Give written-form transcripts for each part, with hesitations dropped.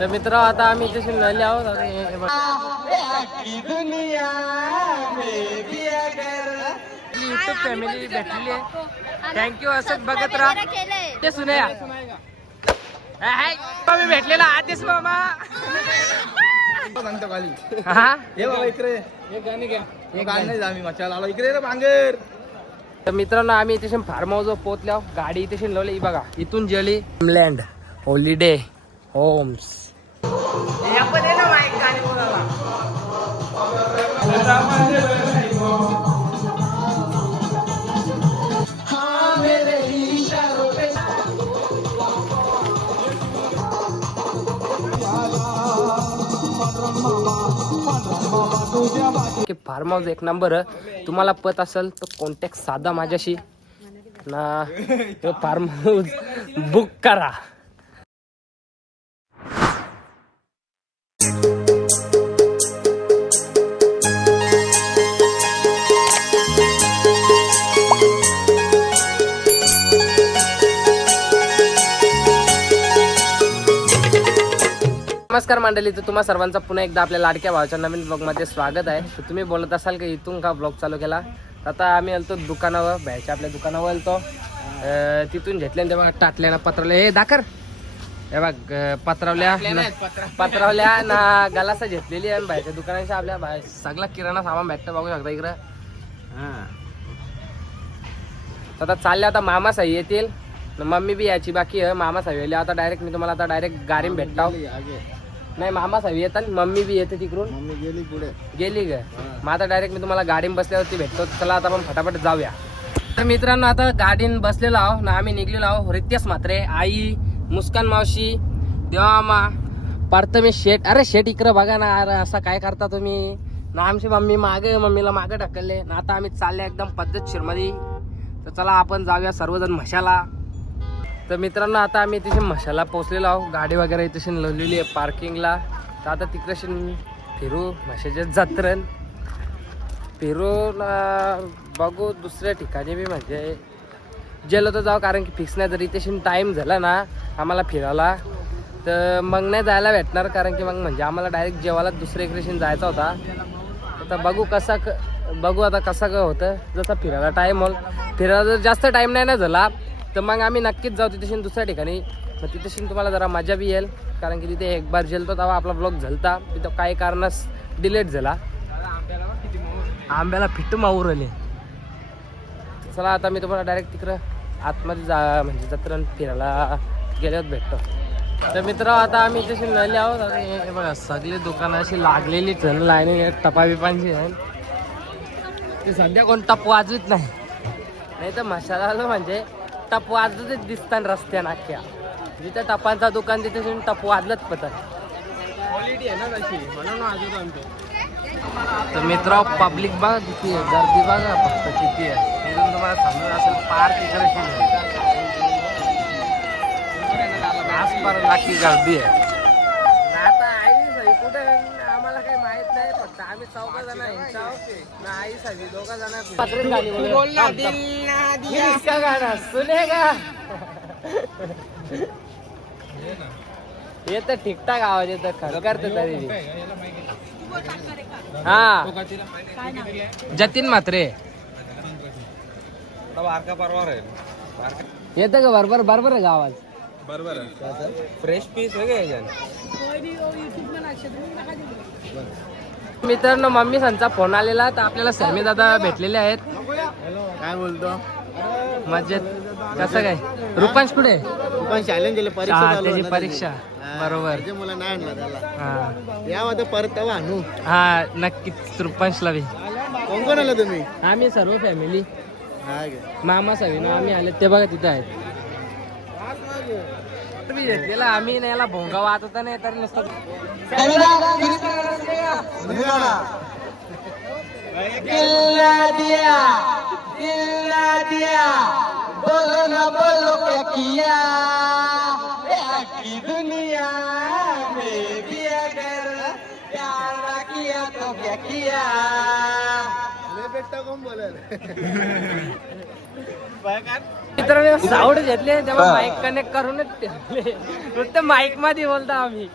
तर मित्र आता आम्ही इथे शिरलेले आहोत. युट्यूब फॅमिली भेटलेली आहे. थँक्यू. असंच बघत राहा. ते सुनया मी भेटलेला आदेश मामा. हा तर मित्रांनो आम्ही इथे फार्म हाऊस पोहोचलो. गाडी इथे लावली बघा. इथून jelly land holiday homes. Farm house एक नंबर. तुम्हाला पत असेल तर कॉन्टॅक्ट साधा माझ्याशी ना. फार्म हाऊस बुक करा. नमस्कार मंडळी. तर तुम्हा सर्वांचा पुन्हा एकदा आपल्या लाडक्या भावाच्या नवीन ब्लॉगमध्ये स्वागत आहे. तर तुम्ही बोलत असाल की इथून का ब्लॉग चालू केला. तर आता आम्ही आलतो दुकानावर. बाहेरच्या आपल्या दुकानावर आलतो. तिथून घेतल्या तेव्हा टाटल्या ना पत्रवल्या. हे दाखर हे बघ पत्रवल्या ना गलासा घेतलेली आहे. बाहेरच्या दुकानाच्या आपल्या सगळा किराणा सामान भेटतं. बघू शकता इकडं. आता चालले आता मामा साई येतील. मम्मी बी याची बाकी आहे. मामा साई येईल आता डायरेक्ट. मी तुम्हाला आता डायरेक्ट गाडीत भेटतो. नाही मामा साहेब येतात. मम्मी बी येते तिकडून. मम्मी गेली पुढे गेली ग. मग आता डायरेक्ट मी तुम्हाला गाडीत बसल्यावरती भेटतो. चला आता आपण फटाफट जाऊया. तर मित्रांनो आता गाडीन बसलेलो आहो ना. आम्ही निघलेलो आहो. रितेश म्हात्रे, आई, मुस्कान मावशी, देवामा, प्रथमेश शेठ. अरे शेठ इकडं बघा ना. अरे असं काय करता तुम्ही ना. आमची मम्मी मागे मम्मीला मागे ढकलले ना. आता आम्ही चालले एकदम पद्धतशीर मध्ये. तर चला आपण जाऊया सर्वजण म्हशाला. तर मित्रांनो आता आम्ही तिथे म्हशाला पोहोचलेलो आहोत. गाडी वगैरे इथे लावलेली आहे पार्किंगला. तर आता तिकडे फिरू म्हशाच्या जत्रण फिरून बघू. दुसऱ्या ठिकाणी बी म्हणजे गेलो तर जाऊ. कारण की फिक्स नाही. जर इथे टाईम झाला ना आम्हाला फिरायला तर मग नाही जायला भेटणार. कारण की मग म्हणजे आम्हाला डायरेक्ट जेवायला दुसऱ्या इकडे जायचा होता. आता बघू बघू आता कसं होतं. जसा फिरायला टाईम होईल. फिरायला जर जास्त टाईम नाही ना झाला तर मग आम्ही नक्कीच जाऊ तिथे दुसऱ्या ठिकाणी. मग तिथे तुम्हाला जरा मजा बी येईल. कारण की तिथे एक बार गेलतो तेव्हा आपला ब्लॉग झालता. तिथं काही कारणास डिलेट झाला. आंब्याला फिट माऊर आले. चला आता मी तुम्हाला डायरेक्ट तिकडं आतमध्ये म्हणजे जत्रण फिरायला गेल्यावर भेटतो. तर मित्र आता आम्ही इथे नळले आहोत. हे बघा सगळे दुकानं अशी लागलेली लाईन टपा बिपांची आहे. ते सध्या कोण टप वाजवीत नाही तर मशाला म्हणजे टप वाजतच दिसतात रस्त्यान अख्ख्या. जिथे टपांचा दुकान तिथे टप वाजलंच पतंग. क्वालिटी आहे ना तशी म्हणून वाजवतो आमचे. तर मित्र पब्लिक बघा किती आहे. गर्दी बघा फक्त किती आहे. तिथून तुम्हाला समजत असेल पार्क इकडे नक्की गर्दी आहे. आता आई सही कुठे आम्हाला काही माहित नाही. फक्त आम्ही 4 जण आहे. आई सही 2 जण गाणं सुने का. हे तर ठीकठाक आवाज येतं. खरं करते तरी हा जतीन म्हात्रे येतं का. बरोबर आहे का आवाज. बरोबर फ्रेश पीस आहे का. मित्रांनो मम्मी सांचा फोन आलेला. तर आपल्याला सॅमी दादा भेटलेले आहेत. काय बोलतो मजेत. कसं काय रुपांश कुठे. त्याची परीक्षा बरोबर. मुला नाही आणला त्याला. या परत आणू. हा नक्कीच रुपांशला बी. कोण कोण आला तुम्ही. आम्ही सर्व फॅमिली. मामा सगळे ना आम्ही आले ते बघा तिथे आहेत. मी घेतलेला आम्ही नाही याला भोंगा वाजवता नाही तर नसतं. बोलो ना बोलो क्या किया दुनिया में भी अगर प्यार किया तो क्या किया. बेटा कोण बोलेल. मित्रांनो साऊंड घेतले तेव्हा माईक कनेक्ट करूनच नुसतं माईक मध्ये बोलतो आम्ही.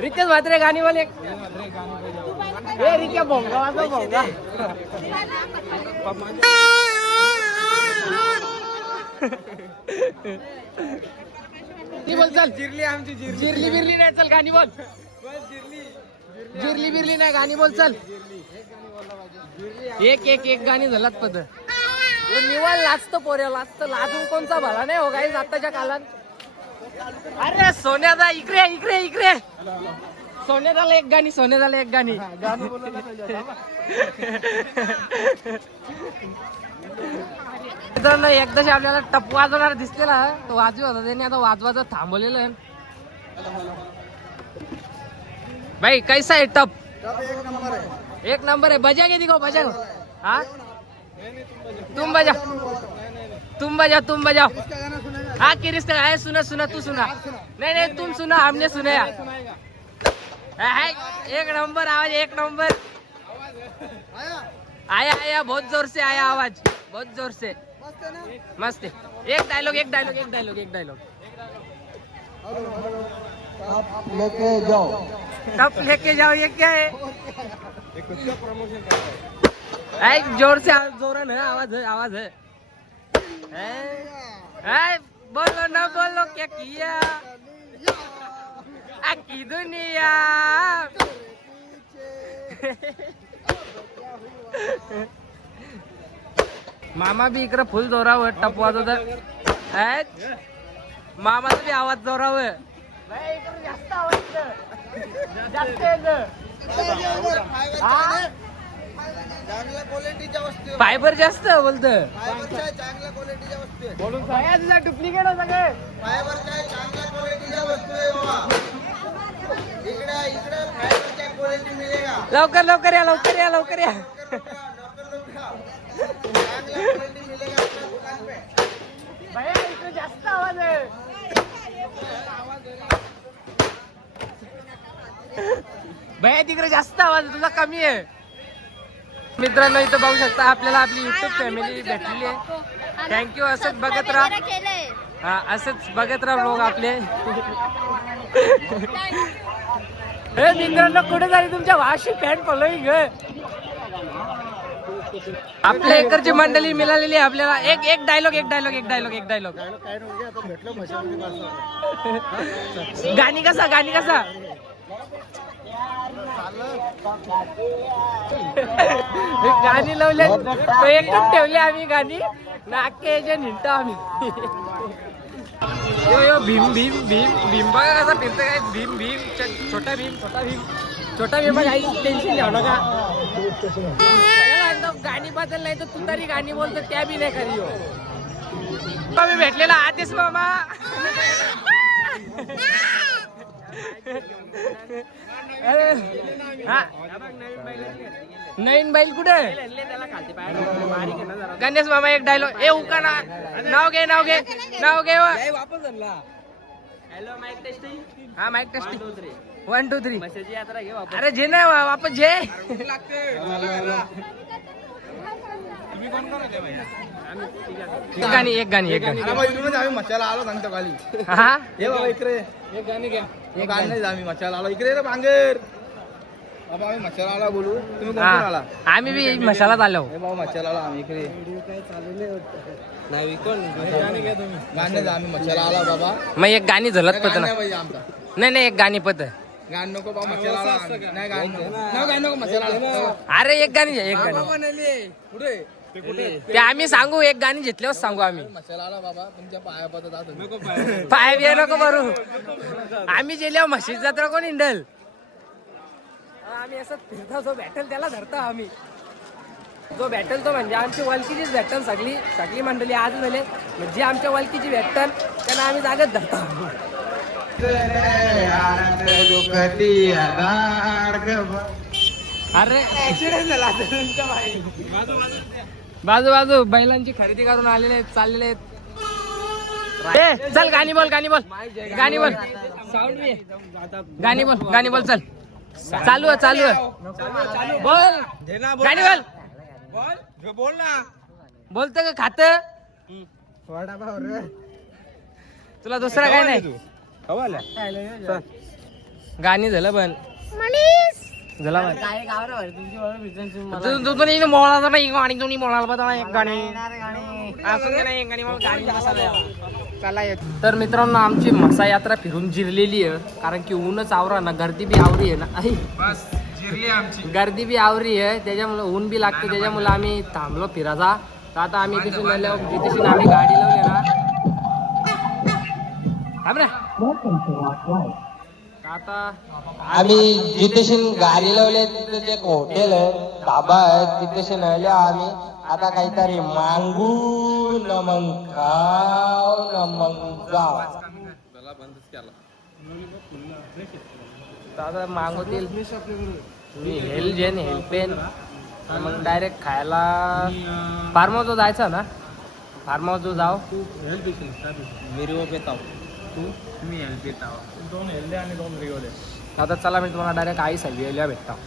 रितेश म्हात्रे गाणी बोल एक. ए रित्या भोंगा वाजव भोंगा. ती बोल चल. जिरली आमची जिरली बिरली नाही चल गाणी बोल. जिरली बिरली नाही गाणी बोल चल. एक एक एक गाणी झालात पद निवड लाजतो पोऱ्या लाजतो लाजून कोणचा भला नाही हो गाईज आताच्या काळात. अरे सोन्यादा इकडे इकडे इकडे. सोन्यादाला एक गाणी सोन्यादाला एक गाणी. मित्रांनो एकदाशी आपल्याला टप वाजवणार दिसलेला तो वाजवी होता त्याने आता वाजवायचं थांबवलेलं आहे. भाई कैसा है टप. एक नंबर है. बजा के दिखाओ बजा. हाँ तुम बजा तुम बजा तुम बजाओ. हाँ किरिस का है सुना सुना तू सुना. नहीं नहीं तुम सुना हमने सुना. एक नंबर आवाज एक नंबर. आया आया बहुत जोर से आया आवाज बहुत जोर से. मस्त है. एक डायलॉग एक डायलॉग एक डायलॉग एक डायलॉग. लेके जाओ. टप लेके जाओ ये क्या है. जोर से जोरन है आवाज है आवाज है. बोलो ना बोलो क्या किया आकी दुनिया. मामा भी इकडे फुल जोरावर टप वाजवत. मामाचा बी आवाज जोरावर. जास्त आवाज जास्त चांगल्या क्वालिटीच्या वस्तू. फायबर जास्त बोलत. चांगल्या क्वालिटीच्या वस्तू. तुझा डुप्लिकेट सगळे. फायबरच्या चांगल्या क्वालिटीच्या वस्तू आहे बाबा. इकडे इकडे फायबरच्या क्वालिटी मिळेगा. लवकर लवकर या लवकर या लवकर या. चांगल्या क्वालिटी मिळेगा आपल्या दुकान पे. भैया इकडे जास्त आवाज आहे. भैया तिकडे जास्त आवाज आहे तुझा कमी आहे. मित्रांनो इथं बघू शकता आपल्याला आपली युट्यूब फॅमिली भेटलेली आहे. थँक्यू. असंच बघत राहा. हा असंच बघत राहा लोक आपले. हे मित्रांनो कुठे झाली तुमच्या वाशी फॅन फॉलोईंग. आपल्या इकडची मंडळी मिळालेली आहे आपल्याला. एक एक डायलॉग एक डायलॉग एक डायलॉग एक डायलॉग. गाणी कसा गाणी कसा. गाणी लावले एकच ठेवले आम्ही गाणी नाके हिंडतो आम्ही. यो यो भीम भीम भीम भीम बघा कसा फिरतं काय. भीम भीम छोटा भीम छोटा भीम छोटा भीम. काही टेन्शन घ्यावं नका. गाणी बदल नाही तर तू तरी गाणी बोलतो त्या बी नाही खरी. हो मी भेटलेला आदेश मामा. नवीन बैल कुठे. गणेश मामा एक डायलॉग. ए उका ना नाव घे नाव घे नाव घे. Hello mic testing. हा माईक टेस्टिंग 1 2 3. अरे जे ना वापस जे. एक गाणी एक गाणी एक गाणी. आम्ही मच्छाला आलो सांगतो खाली. हा हे बाबा इकडे एक गाणी घ्या. एक गाणी नाही आम्ही मच्छाला आलो इकडे रे बांगर. बाबा आम्ही मच्छाला आला बोलू. तुम्ही कोण आला. आम्ही बी मसालात आलो. हे बाबा मच्छाला आला आम्ही इकडे. नाही कोण गाणी घ्या तुम्ही. गाणी आम्ही मच्छाला आला बाबा. मग एक गाणी झलत पत ना. आमचा नाही नाही एक गाणी पत. गाण नको बाबा मच्छाला आला. नाही गाण नको मच्छाला आला. अरे एक गाणी एक गाणी. कुठे ते आम्ही सांगू एक गाणी घेतल्यावर सांगू आम्ही. मच्छाला आला बाबा तुमच्या पाया पडत. पाय बिया नको भरू. आम्ही गेल्यावर म्हशीच जत्रा कोण हिंडल. आम्ही असं फिरता जो बॅटल त्याला धरतो आम्ही. जो बॅटल तो म्हणजे आमची वलकीचीच भेटन. सगळी सगळी मंडळी आज झाले म्हणजे आमच्या वलकीची भेटन त्यांना आम्ही जागत धरतो. अरे ऍक्सिडेंट झाला बाजू बाजू बैलांची खरेदी करून आलेले आहेत चाललेले आहेत. चल गाणी बोल गाणी बोल गाणी बोल. साऊंड मी गाणी बोल गाणी बोल. चल चालू आहे चालू आहे. बोल गाणी बोल. बोल ना. बोलतं का खात. तुला दुसरा काय नाही. गाणी झालं पण झाला पण काय गावरा तुमची तू नाही बोलायचं नाही गाणी तुम्ही बोलायला बघा एक गाणी असं नाही एक गाणी मला गाणी बसायला चला तर मित्रांनो आमची म्हसा यात्रा फिरून जिरलेली आहे कारण की ऊनच आवरा ना गर्दी बी आवरी आहे ना बस जिरली आमची गर्दी बी आवरी आहे त्याच्यामुळे ऊन बी लागते त्याच्यामुळे आम्ही थांबलो फिरायचा तर आता आम्ही तिथून जिथे आम्ही गाडी लावली ना थांब रे आता आम्ही जिथे गाडी लावले तिथे एक हॉटेल आहे ढाबा आहे तिथे नेले आम्ही आता काहीतरी मागू न मग खाव न मग जाव आता मागवतील हेल पेन मग डायरेक्ट खायला फार्म हाऊस जायचं ना फार्म हाऊस जाऊ मी हेल्प येत आहो 2 हेल्ले आणि 2 रिओले आता चला मी तुम्हाला डायरेक्ट आई सांगितल्या भेटतो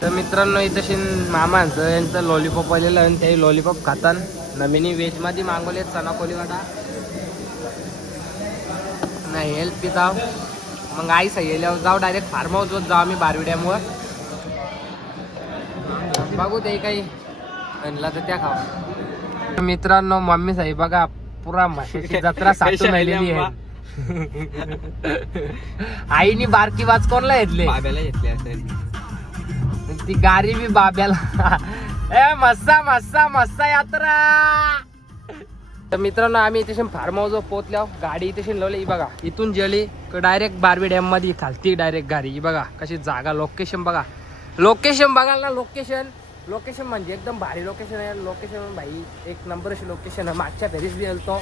तर मित्रांनो इथं मामांचं यांचं लॉलीपॉप आलेलं आणि ते लॉलीपॉप खातात नमिनी व्हेजमध्ये मागवले चना कोलीवाडा नाही हेल्प पित आहो मग आई सांगितल्यावर जाऊ डायरेक्ट फार्म हाऊसवर जाऊ आम्ही बारविड्यामुळं बघू ते काही आणला तर त्या खाऊ मित्रांनो मम्मी साहेब बघा पुरा म्हशीची जत्रा साठून राहिलेली आहे आईनी बारकी वाच कोणला घेतले बाब्याला घेतले असेल ती गाडी बी बाब्याला ए मस्सा मस्सा मस्सा यात्रा तर मित्रांनो आम्ही इथे फार्म हाऊस पोहोचल्यावर गाडी इथे लावली बघा इथून जेली डायरेक्ट बारबी डॅम मध्ये खालती डायरेक्ट गाडी ही बघा कशी जागा लोकेशन बघा लोकेशन बघाल ना लोकेशन म्हणजे एकदम भारी लोकेशन आहे लोकेशन भाई एक नंबर अशी लोकेशन आहे मागच्या फेरीस बी गेलतो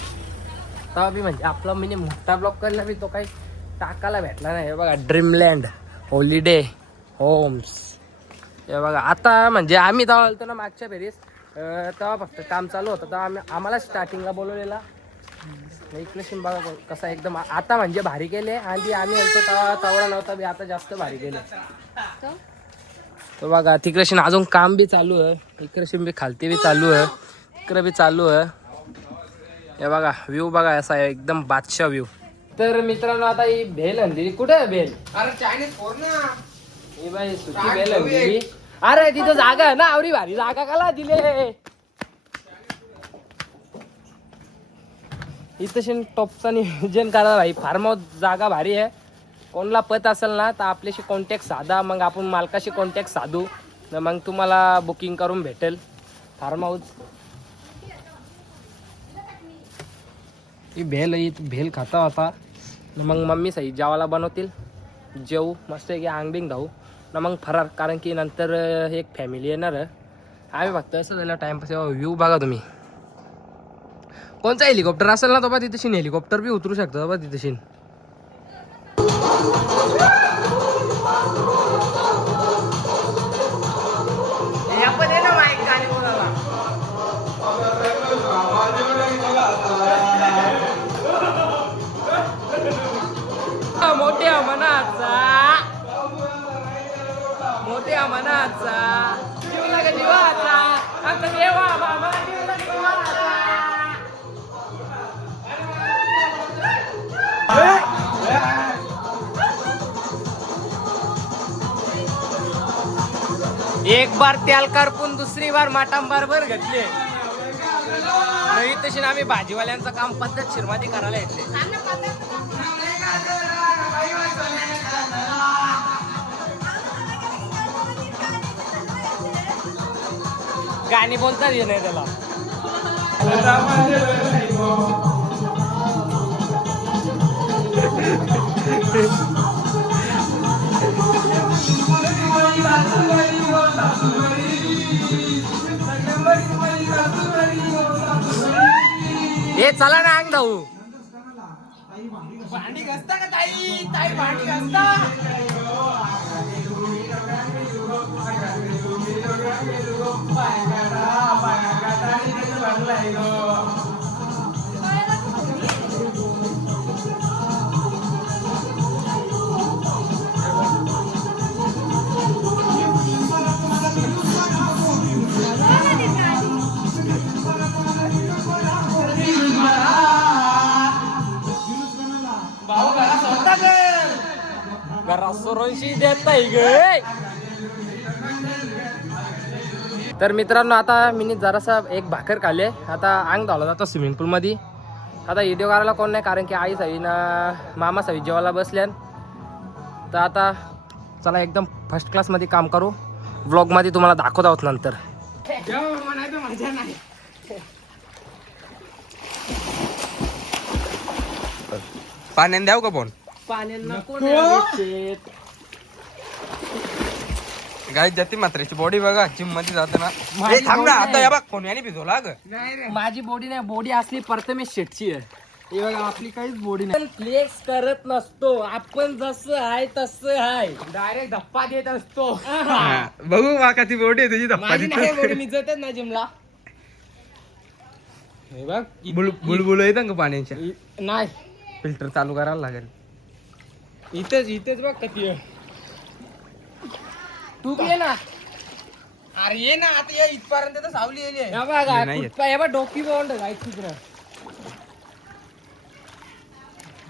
तेव्हा बी म्हणजे आपला म्हणजे मोठा ब्लॉक करला बी तो काही टाकायला भेटला नाही हे बघा ड्रीमलँड हॉलिडे होम्स हे बघा आता म्हणजे आम्ही तेव्हा आलतो ना मागच्या फेरीस तेव्हा फक्त काम चालू होतं तेव्हा आम्हाला स्टार्टिंगला बोलवलेला इकडे बघा कसं एकदम आता म्हणजे भारी केले आणि आम्ही आलतो तेव्हा तवडा नव्हता बी आता जास्त भारी केले तर बघा तिकडे अजून काम बी चालू आहे इकडे बी खालती बी चालू आहे इकडे बी चालू आहे हे बघा व्ह्यू बघा असा आहे एकदम बादशाह व्ह्यू तर मित्रांनो आता ही भेल आणली कुठे आहे भेल अरे चायनीज फोर ना ही बाई सुकी भेल आणली अरे तिथं जागा आहे ना आवरी भारी जागा काला दिले इथं टॉपचा नियोजन करा भाई फार्म हाऊस जागा भारी आहे कोणला पत असेल ना तर आपल्याशी कॉन्टॅक्ट साधा मग आपण मालकाशी कॉन्टॅक्ट साधू मग तुम्हाला बुकिंग करून भेटेल फार्म हाऊस ही भेल खाता होता मग मम्मी सही जेवायला बनवतील जेवू मस्त की आंगबिंग धावू ना मग फरार कारण की नंतर एक फॅमिली येणार आम्ही फक्त असं झालं टाइमपास व्ह्यू बघा तुम्ही कोणचा हेलिकॉप्टर असेल ना तो बा तिथेशी हेलिकॉप्टर बी उतरू शकतो बा तिथेशी मोठ्या मनाचा जीवला का जीवाचा आता देवा बाबा जीवला जीवाचा एक बार त्याल करपून दुसरी बार माटांबार बर घेतले तशी आम्ही भाजीवाल्यांचं काम पद्धतशीर मध्ये करायला येतले गाणी बोलतात ये नाही त्याला हे चला ना अंग धाऊ भांडी घासता का ताई ताई भांडी घासता घरा चोरोशी देत नाही गे. तर मित्रांनो आता मी जरासा एक भाकर खाल्ले. आता अंग धावला जातो स्विमिंग पूल मध्ये. आता व्हिडिओ करायला कोण नाही कारण की आई सावी ना मामा सावी जेवायला बसल्यान. तर आता चला एकदम फर्स्ट क्लास मध्ये काम करू. व्लॉग मध्ये तुम्हाला दाखवत आहोत नंतर. पाण्याने द्याव का पण गाय जाती मात्रेची बॉडी बघा जिम मध्ये जाताना. थांब ना आता या बघ कोण याने भिजवला ग. माझी बॉडी नाही, बॉडी असली प्रथमेश शेटची आहे. हे बघा आपली काहीच बॉडी नाही. फ्लेक्स करत नसतो आपण, जसं आहे तसं आहे. डायरेक्ट धप्पा देत असतो. बघू वाकाची बॉडी आहे तुझी माझी नाही बॉडी, मी जाते ना जिमला. हे बघ बुलबुल येतं का पाण्याच्या. नाही फिल्टर चालू करायला लागेल. इथेच बघ कधी तू बी ये ना. अरे ये ना आता ये इथपर्यंत तर सावली येईल. हे बघ डोकी बॉन्ड आहे तिकडं.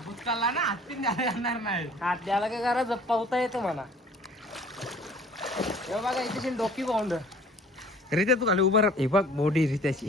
भूतकाळला ना हातपिन द्यायला येणार नाही. हात द्यायला काय करा जप्पावता येतो मला. हे बघा इथे डोकी बॉन्ड. रित्या तू खाली उभा राह. हे बघ बॉडी रित्याची.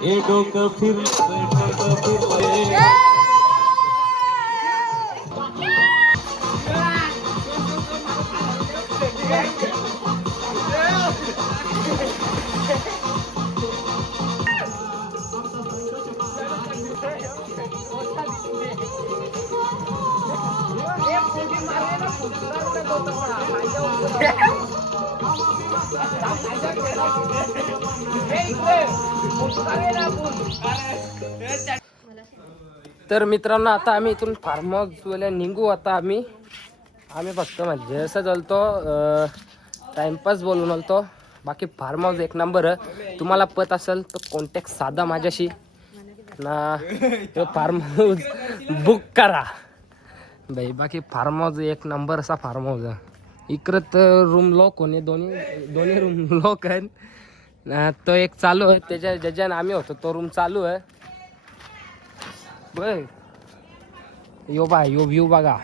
ए डोकं फिर तर मित्रांनो आता आम्ही इथून फार्म हाऊस वाल्या निघू. आता आम्ही फक्त म्हणजे असं चालतो टाइमपास बोलून आलतो. बाकी फार्म हाऊस एक नंबर. तुम्हाला पत असेल तर कॉन्टॅक्ट साधा माझ्याशी ना. तो फार्म हाऊस बुक करा बाई. बाकी फार्म हाऊस एक नंबर असा फार्म हाऊस आहे. इकडं तर रूम लॉक होणे दोन्ही रूम लॉक आहेत. तो एक चालू आहे त्याच्या ज्याच्यानं आम्ही होतो तो रूम चालू आहे. बघ यो व्ह्यू बघा.